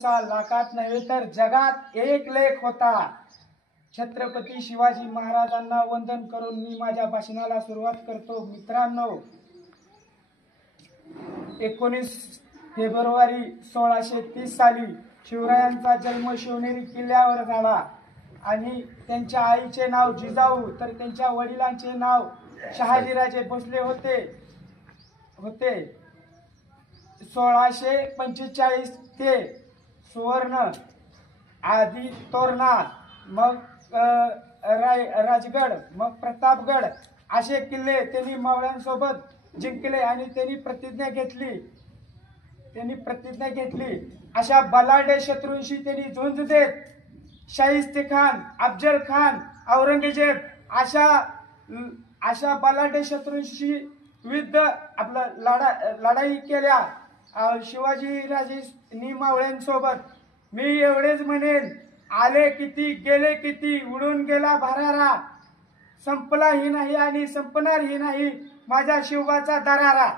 लाखात नव्हे तर जगात एक लेख होता। छत्रपती शिवाजी महाराजांना वंदन करून मी माझ्या भाषणाला सुरुवात करतो। मित्रांनो, 19 फेब्रुवारी 1630 साली शिवरायांचा जन्म शिवनेरी किल्ल्यावर झाला आणि त्यांच्या आईचे नाव जिजाऊ तर त्यांच्या वडिलांचे नाव शहाजीराजे भोसले होते। 1645 ते सुवर्ण, आधी तोरणा, मग राजगड, मग प्रतापगड असे किल्ले त्यांनी मावळ्यांसोबत जिंकले आणि त्यांनी प्रतिज्ञा घेतली। अशा बलाढ्य शत्रूंशी त्यांनी झुंज देत शाहिस्तेखान, अफजल खान, औरंगजेब अशा बलाढ्य शत्रूंशी विरुद्ध लढाई केल्या शिवाजीराजेंनी मावळ्यांसोबत। मी एवढेच म्हणेन, आले किती गेले किती, उडून गेला भरारा, संपलाही नाही आणि संपणारही नाही माझ्या शिवबाचा दरारा।